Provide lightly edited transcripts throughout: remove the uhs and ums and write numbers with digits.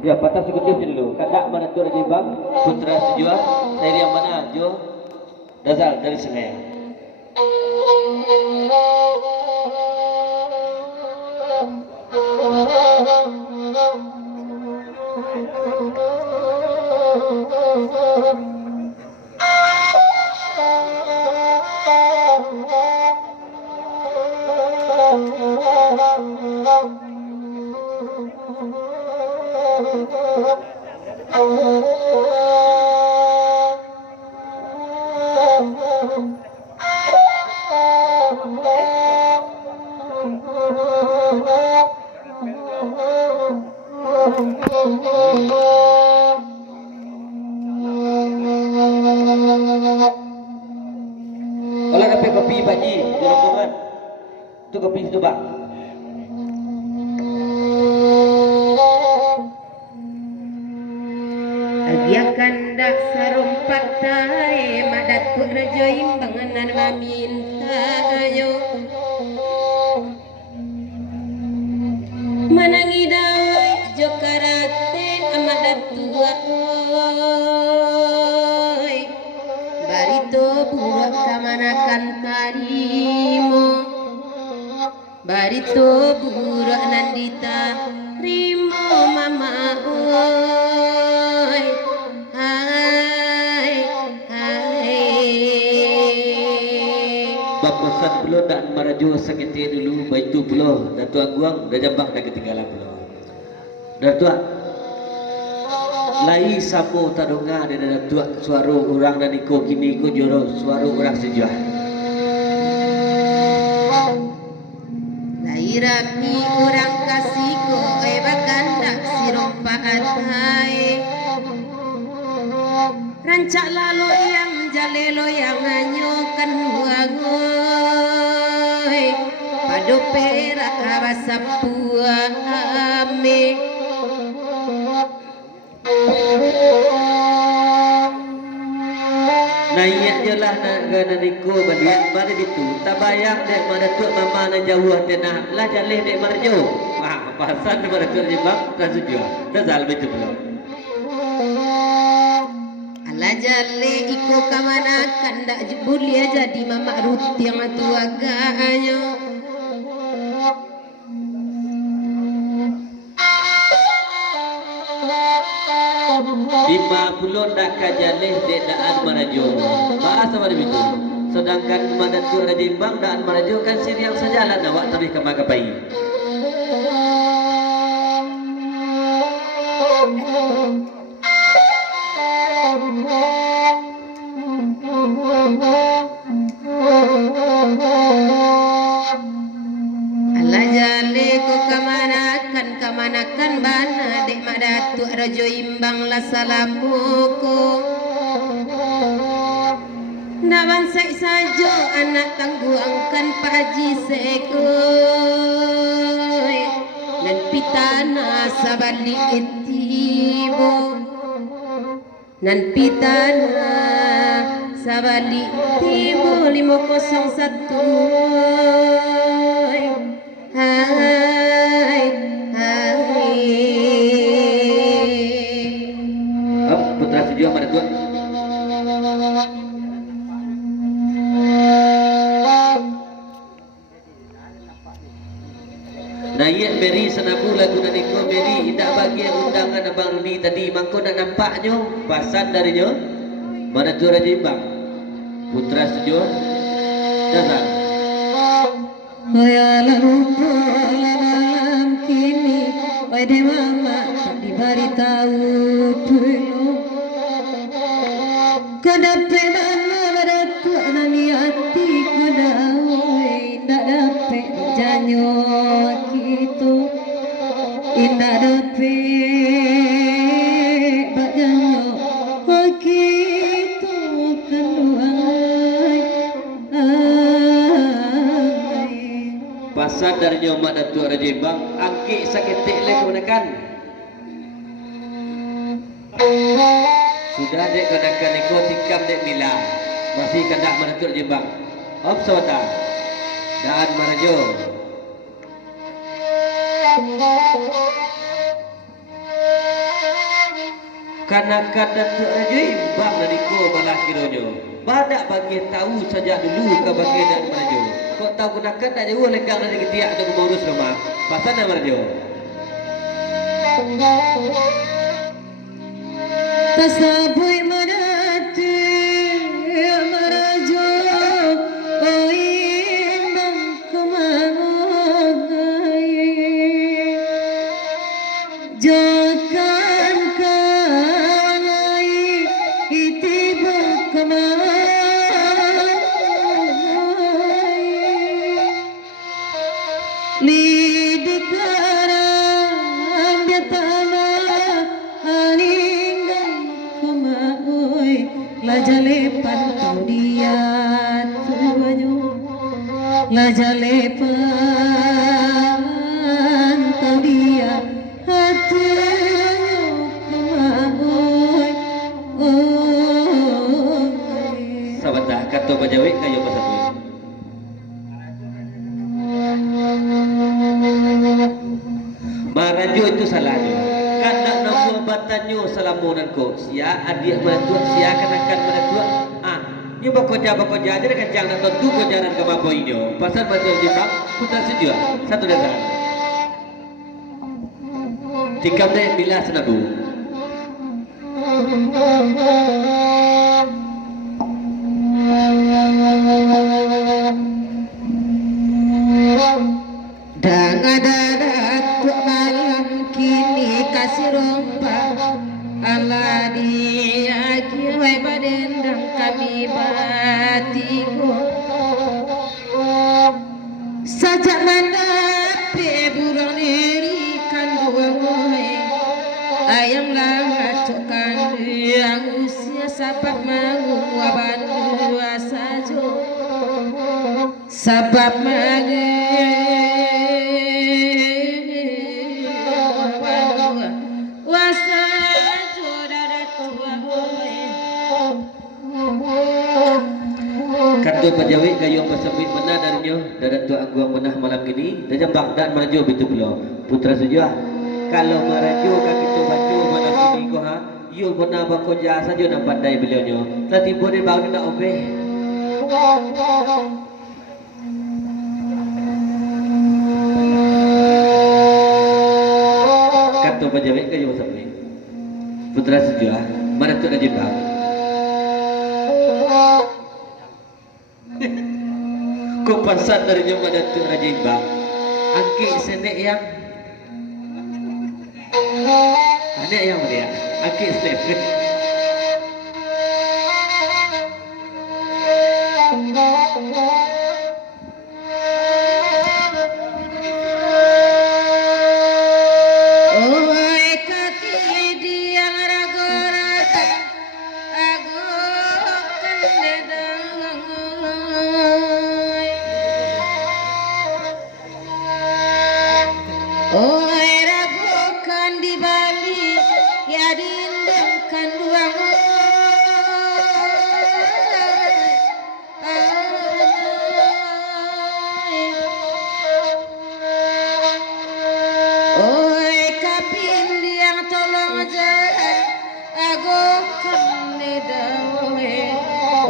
Ya, patah sekutip dulu. Kandak mana tu Raja Bang, putra sejuang. Saya yang mana Jo Dazal dari Senayan. Kalau dapat kopi Pakji di rombongan, tu kopi situ Pak. Agiakan dak sarumpak tae madat rejo imbanganan maminta ayo manangi dawai jokarate amadat tua oi barito burak kamanakan tarimo barito burak nandita rimo mama oi hai Bapasan pulau dan marajo sakiti dulu baitu pulau Datuk Aguang dah jambak dah ketinggalan pulau. Datuk lai sapo tadonga dan Datuk suara orang dan iko kini iko joro suara orang sejuah. lai rapi orang kasih ko bahkan dak sirompaat hai rancak lalu yang jalelo yang anyokan wangoy pado perak abasapua ame Naiyak je lah nak niko balik mana itu tabayang dek mana tuak mama na jauh tenah lah jaleh dek marjo. Wah pasan mana tuak jebak dah sejuah dah zal betul pulau. ala jale iko kamana kandak jebulia jadi mama ruti yang atu agaknya Lima puluh dah kajaleh dek daan marajo. Bahasa mana itu? Sedangkan mana tuak Raja Imbang daan marajo kan siriang sajalah awak tapi kemagapai. ala jale ko kamanakan bana dek madatu rajo imbang la salamuku nawan sek sajo anak tangguangkan Pak Haji Sekoy dan pitana sabali etibo nan pitana sabali etibo 501 hai Putra sejuah pada tuak. Nayat Mary senabu lagu naniko Mary indah bagi undangan Abang Rudi tadi mangko nak nampaknya pasan darinya mana tu Raja Imbang putra sejuah datang. Hoyala rupa malam kini Wede mama tak diberitahu dulu Kedape mana berdatu nani hati kedawai Tak dape janyo gitu Indah dape bak janyo gitu kenduai Pasan darinya mak Datuk Raja Imbang angkik saketik le kemenakan. Sudah dek kenakan niko tikam dek mila. Masih kandak mana Datuk Raja Imbang. Op sawata. Dan marajo. Kanakan dan tu aja imbang dari ko malah kironyo. Badak bagi tahu saja dulu ke bagi dan maju. Kok tahu gunakan tak jauh lenggang dari ketiak untuk mengurus rumah. Pasal nama maju. Tasaboy marati marajo oimbang kumagai jakan kalai itibang kumagai lidikaram biatana lajale pantau dia tuanyo lajale pantau dia hatinya kemaoi Sabatah kata bajawi kayo pasabui. Marajo itu salahnya. Kandak nama batanyo salamunan ko. Sia adik meratua, sia kanakan meratua. Ni bakoja aja kan jangan tentu kojaran ke babo ini. Pasal betul jebak putar sejua. Satu datang. Tikam deh bila senabu. Dan ada datuk malam kini kasih rompa ala dia kiwai badendang kami batiko sajak mana peburang neri kanduai ayam lama cokan yang usia sabab mangu wabandu asajo sabab mangu Kanto pajawi gayung pasabit mana darinya dadat tu angguang menah malam ini dan Baghdad marajo bitu pula putra sujua kalau marajo ka kita baca malam ini ko ha yo benar bako jasa jo nak pandai beliau telah tiba di bang nak obeh kanto pajawi gayung pasabit putra sujua mana tu rajin bang kau pasal dari jumpa Datuk Raja Imbang angki senek yang anek yang dia angki senek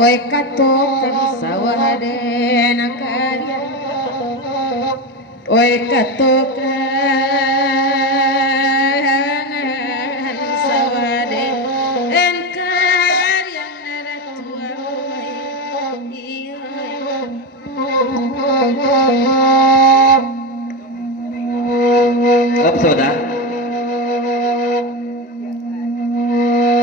Oi katokan sawade nakarya Oi katokan sawade enkarya naratua apa saudara